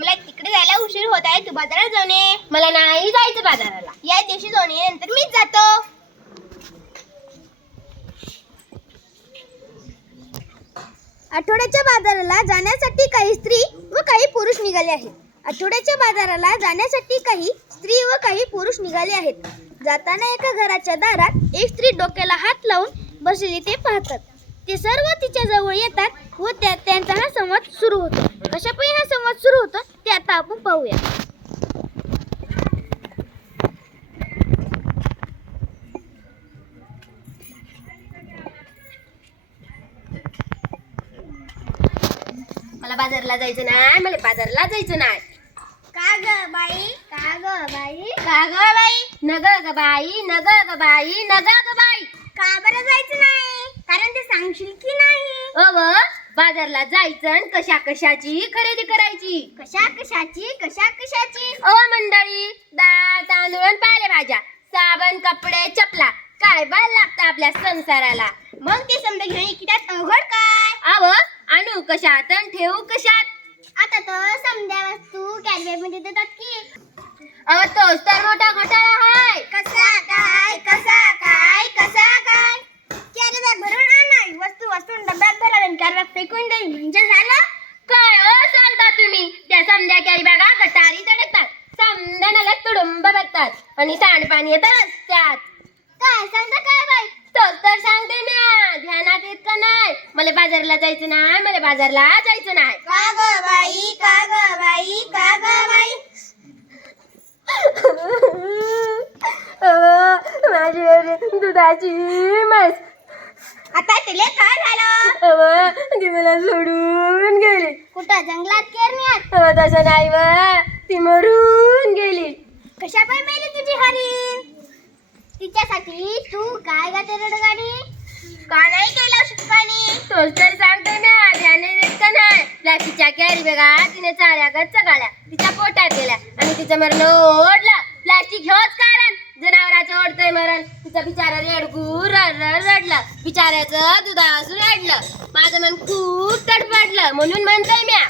मला तिकडे जायला उशीर होत आहे तू बाजारात जाऊन ये. मला नाही जायचं बाजाराला. या दिवशी जाऊन ये नंतर मीच जातो. आठवड्याच्या बाजाराला जाण्यासाठी काही स्त्री व काही पुरुष निघाले आहेत. आठवड्याच्या बाजाराला जाण्यासाठी काही स्त्री व काही पुरुष निघाले आहेत. जाताना एका घराच्या दारात एक स्त्री डोक्याला हात लावून बसलेली ते पाहतात. ते सर्व तिच्या जवळ येतात व त्या त्यांचा हा संवाद सुरू होतो. कशापायी हा संवाद सुरू होतो ते आता आपण पाहूया. मला बाजारला जायचं नाही मला बाजारला जायचं नाही. का ग बाई? का ग बाई? का ग बाई? नग ग बाई नग ग बाई नग ग बाई. का बरं जायचं नाही? कारण ते सांगशील की नाही? अव बाजारला जायचं आणि कशा कशाची खरेदी करायची. कशा कशाची कशा कशाची अ मंडळी डाळ तांदूळ आणि पालेभाज्या साबण कपडे चपला काय बाल लागतं आपल्या संसाराला? मग ते समजा घेऊन इकडे अवघड काय? अव आणू कशात आणि ठेवू कशात? आता तर समजा वस्तू कॅडबेरमध्ये देतात की. अव तोच तर मोठा घोटाळा हाय. कसा काय कसा काय कसा काय कॅरी बॅग भरून आणा वस्तू वस्तू डब्यात भरा आणि कॅरी बॅग फेकून देईल म्हणजे झालं? काय अ सांगता तुम्ही? त्या समद्या कॅरी बॅगा गटारी तडकतात समद्याला तुडुंब बघतात आणि सांडपाणी येतं रस्त्यात. काय सांगता काय बाई? तोच तर सांगते मी. ध्यानात येत का नाही. मला बाजारला जायचं नाही मला बाजारला जायचं नाही. का ग बाई? का ग बाई? का ग बाई? माझी दुधाची म्हैस. आता तिले काय झालं अव ती मला सोडून गेली. कुठं? जंगलात केरण्यात अव तसं नाही व. ती मरून गेली. कशा पाय मेली तुझी हरीण? तिच्यासाठी तू काय गाते रडगाडी? का नाही केलं शिकवानी? तोच तर सांगते ना ध्याने देत का नाही? प्लास्टिकच्या कॅरी बॅगा तिने चाऱ्या गच्च गाड्या तिच्या पोटात गेल्या आणि तिचं मरण ओढलं. प्लास्टिक ह्योच कारण. जनावराचं ओढतंय मरण. तिचं बिचारा रेडगू रड रडलं बिचाऱ्याचं दुधासून रडलं माझं मन खूप तडफडलं. म्हणून म्हणतोय म्या.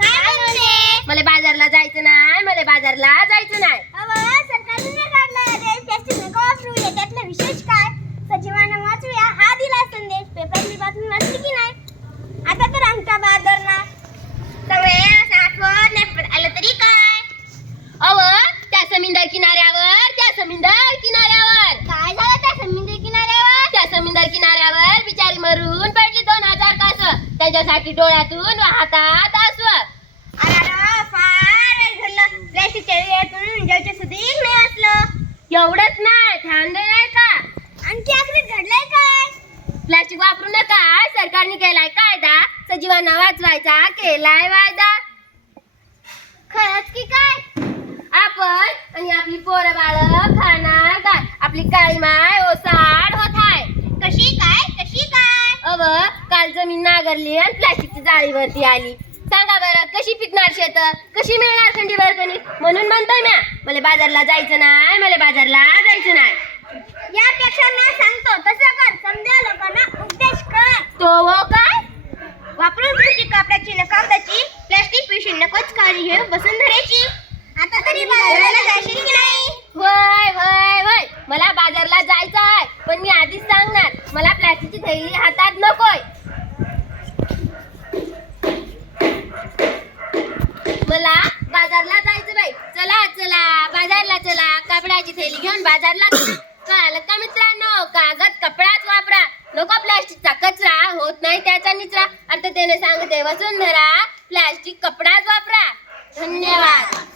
काय म्हणते? मला बाजारला जायचं नाही. मला बाजारला जायचं नाही अव सरकारने काढला रेल प्लास्टिक नको वापरूया त्यातलं विशेष काय सजीवांना वाचूया हा दिला संदेश पेपरची बातमी वाचली की नाही आता तर आमचा बाजार ना सगळे असं आठवण नाही पण आलं तरी काय अव त्या समुंदर किनाऱ्यावर त्या समुंदर किनाऱ्यावर काय झालं त्या समुद्र किनाऱ्यावर त्या समुंदर किनाऱ्यावर बिचारी मरून पडली दोन हजार कास त्यांच्यासाठी डोळ्यातून अरे अरे, फार प्लास्टिकच्या जेवच्या नाही वाचलं एवढंच नाही ध्यान दे नाही का? आणखी अगदी घडलंय काय? प्लास्टिक वापरू नका सरकारने केलाय कायदा. सजीवांना वाचवायचा केलाय वायदा. खरंच की काय? आपण आणि आपली पोरं बाळ खाणार काय? आपली काळी माय ओसाड होत आहे कशी काय कशी काय अव काल नांगरली आणि प्लास्टिकची जाळीवरती आली. सांगा बरं कशी पिकणार शेत? कशी मिळणार थंडीवर कणीक म्हणून म्हणतोय म्या मला बाजारला जायचं नाही मला बाजारला जायचं नाही. यापेक्षा मी सांगतो तसं कर समजा लोकांना उपदेश कर. तो वो काय वापरून प्लास्टिक कापडाची न कागदाची प्लास्टिक पिशवी नकोच काळजी घेऊन बसून धरायची. आता तरी बाजाराला जाशील की नाही? वय वय वय मला बाजारला जायचं आहे. पण मी आधीच सांगणार मला प्लास्टिकची थैली हातात नकोय मला बाजारला जायचं बाई चला चला बाजारला चला कापडाची थैली घेऊन बाजारला कळालं का मित्रांनो? कागद कपडाच वापरा. नको प्लास्टिकचा कचरा. होत नाही त्याचा निचरा. आता त्याने सांगते वसुंधरा प्लास्टिक कपडाच वापरा. धन्यवाद.